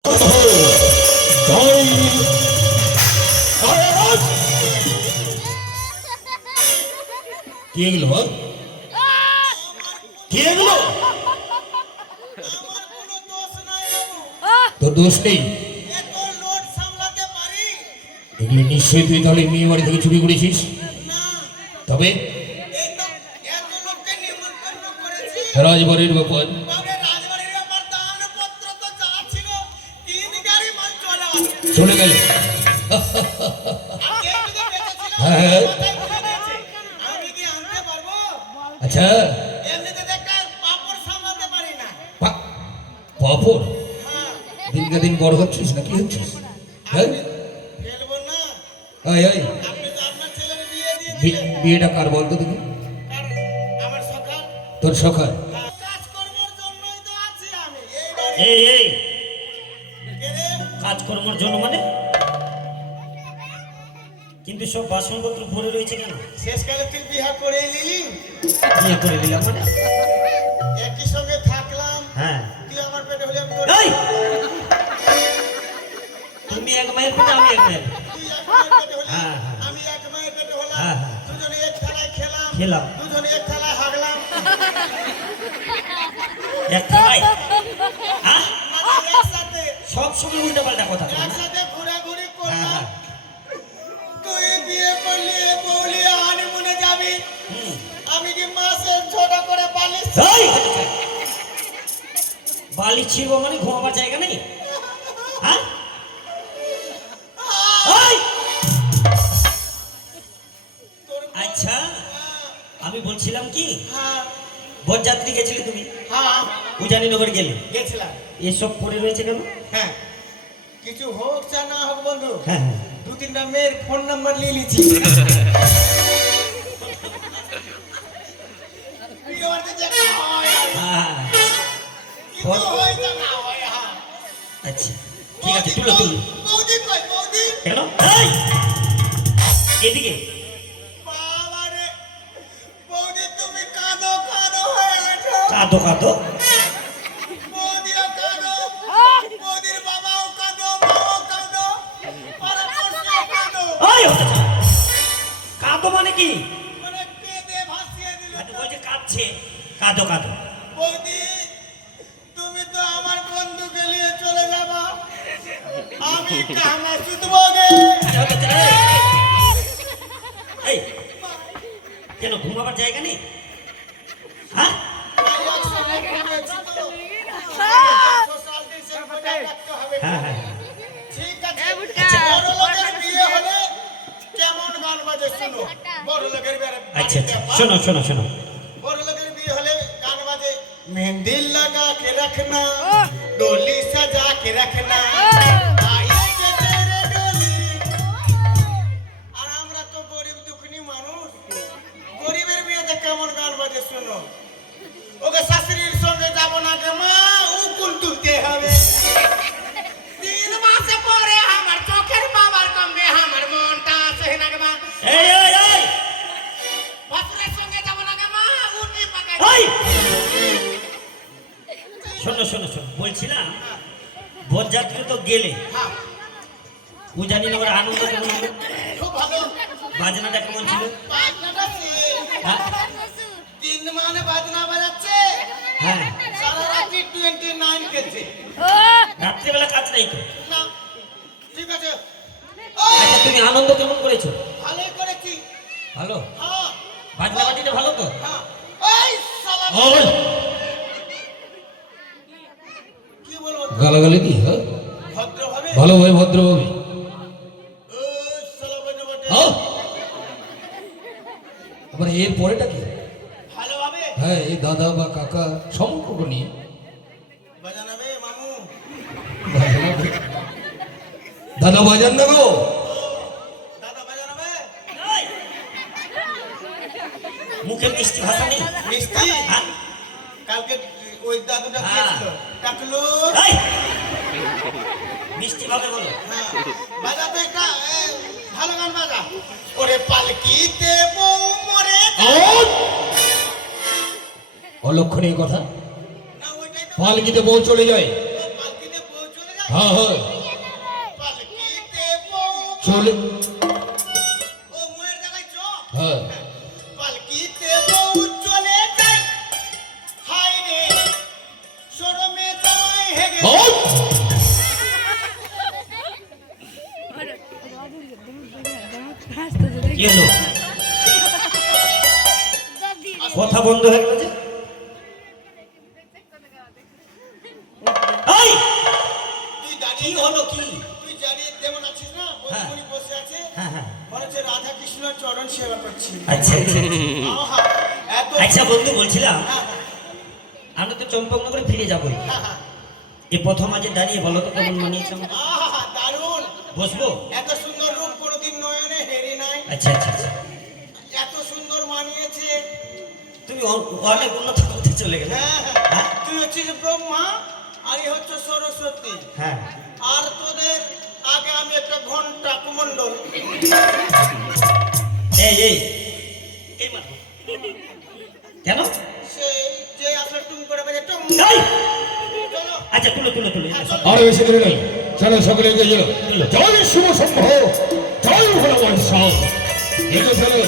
কি এগুলো? কি এগুলো? তোর দোষ নেই। এগুলো নিশ্চয়ই তুই তাহলে মেয়ে বাড়ি থেকে চুরি করেছিস। তবে রাজবাড়ির ব্যাপার চলে গেল। হ্যাঁ আচ্ছা পাপড় দিনকে দিন বড় হচ্ছিস না কি হচ্ছিস? হ্যাঁ বিয়েটা কার বলতো দেখি? তোর সখার। এই কাজকর্মের জন্য মানে? কিন্তু সব বাসনপত্র ভরে রয়েছে কেন? শেষকালে তুই বিয়ে করে নিলি? বিয়ে করে নিলাম মানে? একই সঙ্গে থাকলাম। হ্যাঁ তুই আমার পেটে হলে আমি এই তুমি এক মায়ের পেটে আমি এক মায়ের। তুই এক মায়ের পেটে হলি হ্যাঁ, হ্যাঁ। আমি এক মায়ের পেটে হলাম। হ্যাঁ, হ্যাঁ। দুজনে এক থালায় খেলাম খেলাম। দুজনে এক থালায় হাগলাম। এক থালায়? হ্যাঁ মানে একসাথে সব সময় উল্টা পাল্টা কথা বলো না? একসাথে ঘোরাঘুরি হ্যাঁ করলাম। হ্যাঁ তুই বিয়ে করলি বলি হানিমুনে যাবি, হুম। আমি কি মাসে ছোট করে পালিস? এই! বালি ছিড়বো মানে ঘুমাবার জায়গা নেই? হ্যাঁ এই! আচ্ছা আমি বলছিলাম কি, হ্যাঁ বরযাত্রী গেছিলে তুমি, হ্যাঁ উজানিনগর গেলে, গেছিলাম। এসব পড়ে রয়েছে কেন? হ্যাঁ কিছু হোক চা না হোক বন্ধু, হ্যাঁ হ্যাঁ দু তিনটা মেয়ের ফোন নাম্বার নিয়ে নিচ্ছি। বিয়ে বাড়িতে দেখা হয়, হ্যাঁ, কিন্তু হয় না, না হয়, হ্যাঁ। আচ্ছা ঠিক আছে তুলো তুলো। বৌদি কই বৌদি? কেন? এই! এদিকে বাবা রে, বৌদি তুমি কাঁদো কাঁদো হয়ে আছো। কাঁদো কাঁদো? বৌদিও কাঁদো, বৌদির বাবাও কাঁদো, মাও কাঁদো, পাড়াপড়শিও কাঁদো। এই হচ্ছে কাঁদো মানে কি? মানে কেঁদে ভাসিয়ে দিল। আচ্ছা, বলছে কাঁদছে, কাঁদো কাঁদো। বৌদি তুমি তো আমার বন্ধুকে নিয়ে চলে যাবা, আমি কামা শুধবো গে। এই কেন ঘুমাবার জায়গা নেই? হ্যাঁ সোশ্যাল ডিস্টেন্স বজায় রাখতে হবে। হ্যাঁ হ্যাঁ ঠিক আছে। বড় লোকের বিয়ে হলে কেমন গান বাজে শুনো। বড় লোকের বিয়ে আচ্ছা আচ্ছা শোনো শোনো শোনো। বড় লোকের বিয়ে হলে গান বাজে, মেহেंदी लगा के रखना, डोली सजा के रखना, आएंगे तेरे डोली। আর আমরা তো গরিব দুঃখী মানুষ, গরিবের বিয়েতে কেমন গান বাজে শুনো। ওকে শাশুড়ির সঙ্গে যাব না গে মা, উকুল তুলতে হবে। 3 মাস পরে আমার চোখের বাবার কমবে, আমার মনটা আসে না গে মা। এই এই এই বাসুরের সঙ্গে যাব না গে মা, উঠি পাকাই। এই শোনো শোনো শোনো বলছিলাম বরযাত্রী তো গেলে, হ্যাঁ উজানিনগর আনন্দ কেমন হলো? খুব ভালো। বাজনাটা কেমন ছিল? বাজনাটা শেষ। হ্যাঁ 3 মানে বাজনা বাজাচ্ছে, হ্যাঁ সারা রাত্রি 29 গেছে। রাত্রিবেলা কাজ নাই তো? না ঠিক আছে। আচ্ছা তুমি আনন্দ কেমন করেছো? ভালোই করেছি। ভালো? হ্যাঁ বাজনা বাজিটা ভালো তো? হ্যাঁ। এই শালা ওই কি বলবো গালাগালি কি? হ্যাঁ ভদ্রভাবে? ভালোভাবে ভদ্রভাবে। এই শালা বনে বটে। হ্যাঁ আবার এর পরেটা কি? ভালোভাবে হ্যাঁ এই দাদা বা কাকা সম্পর্ক নিয়ে বাজানাবে মামু। দাদা বাজান না গো। দাদা বাজানাবে? এই! মুখে মিষ্টি ভাষা নেই? মিষ্টি? হ্যাঁ? কালকে ওই দাদুটা দিয়েছিল কাকলু। এই! মিষ্টি ভাবে বলো। হ্যাঁ বাজাতে একটা ভালো গান বাজা। ওরে পালকিতে বউ মরে। অলক্ষণীয় কথা। না ওইটাই তো। পালকিতে বউ চলে যায়। পালকিতে বউ চলে যায়। হ্যাঁ হ্যাঁ পালকিতে বউ চলে ও মোয়ের জায়গায় চ হ্যাঁ পালকিতে বউ চলে যায় হায় রে শরমে জামাই হেগে ওই! কি হলো কথা বন্ধ হয়ে গেল যে এই, তুই কি দাঁড়িয়ে হলো কি তুই দাঁড়িয়ে তেমন আছিস না হ্যাঁ। বন্ধুনি বসে আছে হ্যাঁ হ্যাঁ মনে হচ্ছে রাধা কৃষ্ণর চরণ সেবা করছি আচ্ছা আচ্ছা আহা এত আচ্ছা বন্ধু বলছিলাম হ্যাঁ, আমরা তো চম্পকনগরে ফিরে যাবোই হ্যাঁ, হ্যাঁ। এই প্রথম আজ দাঁড়িয়ে বলো তো কেমন মানিয়েছে আমাকে আহা দারুণ বসবো এত সুন্দর রূপ কোনোদিন নয়নে হেরে নাই আচ্ছা আচ্ছা আচ্ছা এত সুন্দর মানিয়েছে তুমি অনেক উন্নত করতে চলে গেলে হ্যাঁ হ্যাঁ তুই হচ্ছিস ব্রহ্মা আর এই হচ্ছে সরস্বতী হ্যাঁ আর তোদের আগে আমি একটা ঘন্টা কুমন্ডল এই এই এই মারবো কেন সেই যে আসলে টুম করে বাজে টুম এই! চলো আচ্ছা তুলো তুলো তুলো হ্যাঁ, চলো। আর বেশি করে নেই চলো সকলে এগিয়ে চলো জয় শুভ সম্ভব জয় ভগবান সাম এগিয়ে চলো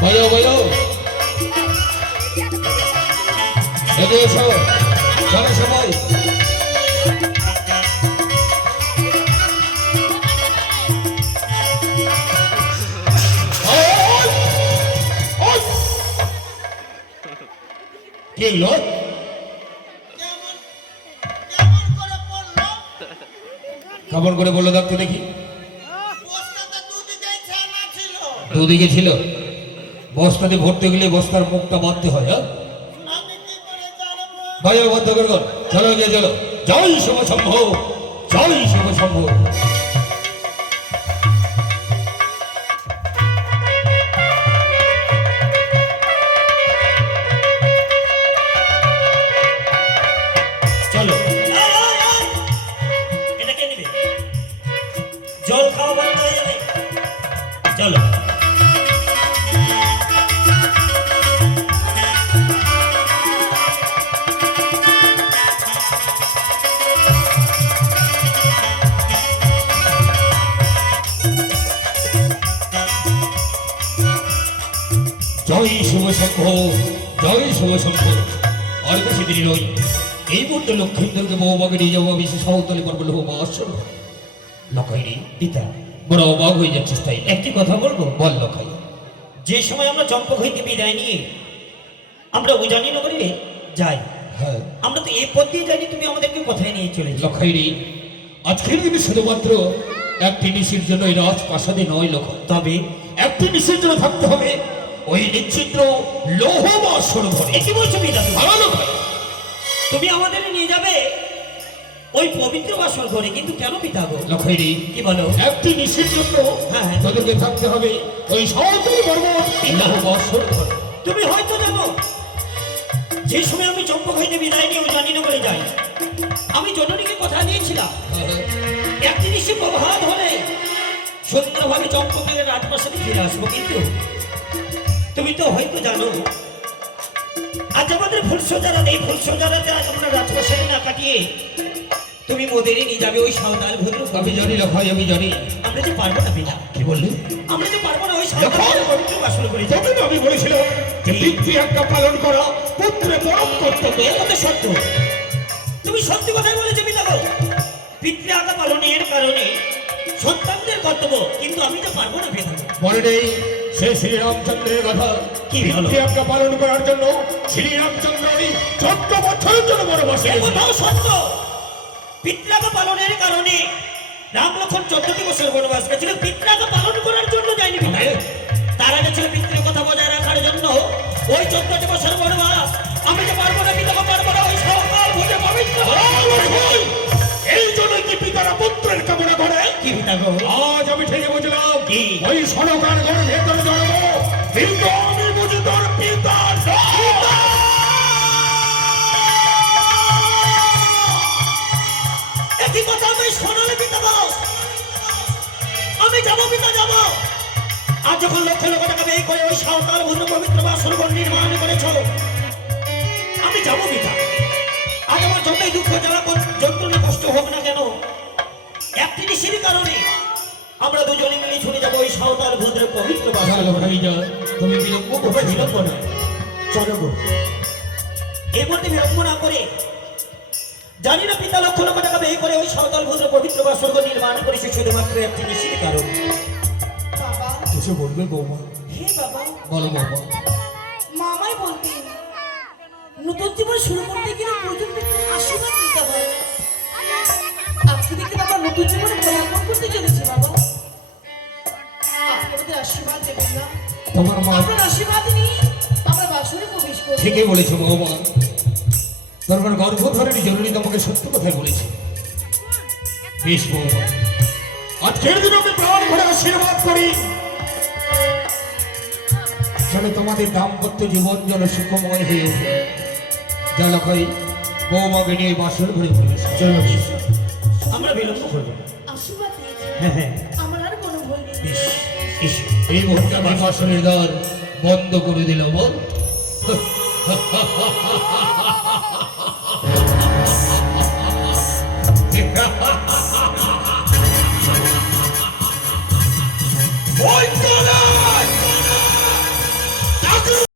বলো বলো এগিয়ে এসো চলো সবাই ওই! ওই! কি হলো কেমন কেমন করে পড়লো কেমন করে বললো দেখতে দেখি বস্তাতে দুদিকেই ছানা ছিল দুদিকে ছিল বস্তাতে ভরতে গেলে বস্তার মুখটা বাঁধতে হয় হ্যাঁ আমি কি করে জানবো বাজার বন্ধ করে কর চলো গিয়ে চলো জয় শুভ সম্ভব জয় শুভ সম্ভব চলো এটা কে নিবে জল খাওয়া বন্ধ হয়ে যাবে চলো জয় শুভ সম্ভব জয় শুভ সম্ভব আর বেশি দেরি নয় এই মুহূর্তে লক্ষ্মীন্দরকে বৌমাকে নিয়ে যাবো বিশেষ সহতলে পারবো লোক আসল লখাইনি পিতা বড় অবাক হয়ে যাচ্ছিস তাই একটি কথা বলবো বল লখাই যে সময় আমরা চম্পক হইতে বিদায় নিয়ে আমরা উজানি নগরে যাই হ্যাঁ আমরা তো এই পথ দিয়ে যাইনি তুমি আমাদেরকে কোথায় নিয়ে চলে যাও লখাইনি আজকের দিনে শুধুমাত্র একটি নিশির জন্য এই রাজপ্রাসাদে নয় লক্ষ্য তবে একটি নিশির জন্য থাকতে হবে ওই নিশ্চিদ্র লৌহ বা সরোবরে কি বলছো পিতা তুমি? ভালো লখাই তুমি আমাদের নিয়ে যাবে ওই পবিত্র বাসর ঘরে কিন্তু কেন পিতা গো লখাইনি কি বলো একটি নিশির জন্য হ্যাঁ, হ্যাঁ। তোদেরকে থাকতে হবে ওই সমতল পর্বত লৌহ বা সরোবরে তুমি হয়তো জানো যে সময় আমি চম্পক হইতে বিদায় নিয়ে জানি না বলে যাই আমি জননীকে কথা দিয়েছিলাম একটি নিশি প্রভাত হলে সুন্দরভাবে চম্পকের রাজপ্রাসাদে ফিরে আসবো কিন্তু তুমি তো হয়তো জানো আজ আমাদের ফুলসজ্জারা নেই ফুলসজ্জারাতে আজ আমরা রাজপ্রাসাদে না কাটিয়ে তুমি মোদেরই নিয়ে যাবে ওই সাঁওতাল ভদ্র আমি জানি লখাই আমি জানি আমরা যে পারবো না পিতা কি বললি আমরা যে পারবো না ওই সাঁওতাল পবিত্র বাসর করে যাবো তবে তো আমি বলেছিলাম যে পিতৃ একটা পালন করা পুত্রে পরম কর্তব্য এর কথা সত্য তুমি সত্যি কথাই বলেছো পিতাগো পিতৃ আজ্ঞা পালনের কারণে সন্তানদের কর্তব্য কিন্তু আমি তো পারবো না পিতাগো মনে নেই সে শ্রীরামচন্দ্রের কথা কি বলো? পিতৃ আজ্ঞা পালন করার জন্য শ্রীরামচন্দ্র ওই 14 বছরের জন্য বনবাসে এ কথাও সত্য পিতৃ আজ্ঞা পালনের কারণে রাম লক্ষ্মণ 14টি বছর বনবাস গেছিল পিতৃ আজ্ঞা পালন করার জন্য যায়নি পিতা তার আগে ছিল পিতৃ কথা বজায় রাখার জন্য ওই 14টি বছর বনবাস আমি তো পারবো না পিতাকে পারবো না ওই সকাল ভোজে পবিত্র এই জন্য কি পিতারা পুত্রের কামনা করে কি পিতাগো আজ আমি ঠিক বুঝলাম কি? ওই সরকার ঘর ভেতরে জড়াবো কিন্তু আমি বুঝি তোর পিতা একই কথা আমি শোনালে পিতাগো আমি যাবো পিতা যাবো আর যখন লক্ষ লক্ষ টাকা ব্যয় করে ওই সাঁওতাল ভদ্র পবিত্র বাসরঘর নির্মাণ করেছ, আমি যাবো পিতা। আজ আমার যতই দুঃখ জ্বালা যন্ত্রণা কষ্ট হোক না কেন, একটি ঋষির কারণে আমরা দুজনে মিলে চলে যাবো ওই সাঁওতাল ভদ্রের পবিত্র বাসর। ভালো ভাইজা, তুমি বিলম্ব ওপরে করছো বিলম্ব নয়, চলো গো। এই মধ্যে বিলম্ব না করে, জানি না পিতা লক্ষ লক্ষ টাকা ব্যয় করে ওই সাঁওতাল ভদ্র পবিত্র বাসরঘর নির্মাণ করেছে শুধুমাত্র একটি ঋষির কারণ। বাবা, কিছু বলবে বৌমা? হে বাবা, বলো বাবা। মামাই বলতেন নতুন জীবন শুরু করতে গেলে প্রথম আশীর্বাদ নিতে হয়। আপনি দেখে বাবা নতুন জীবনে পদার্পণ করতে চলেছে বাবা, আপনি আমাদের আশীর্বাদ দেবেন না? তোমার মা আপনার আশীর্বাদ নিয়ে আমরা বাসরে প্রবেশ করি। ঠিকই বলেছো বৌমা। তোমার গর্ভধারণী জরুরি তোমাকে সত্য কথাই বলেছে। বেশ বৌমা, আজকের দিন আমি প্রাণ ভরে আশীর্বাদ করি যেন তোমাদের দাম্পত্য জীবন যেন সুখময় হয়ে ওঠে। জলকই বৌমাকে নিয়ে বাসর ঘুরে প্রবেশ করো। চলো আমরা বিলম্ব করবো না। আশীর্বাদ নিয়েছে, হ্যাঁ হ্যাঁ, আমার আর কোনো ভয় নেই। বেশ এসো। এই মুহূর্তে আমি বাসনের দ্বার বন্ধ করে দিলাম। বল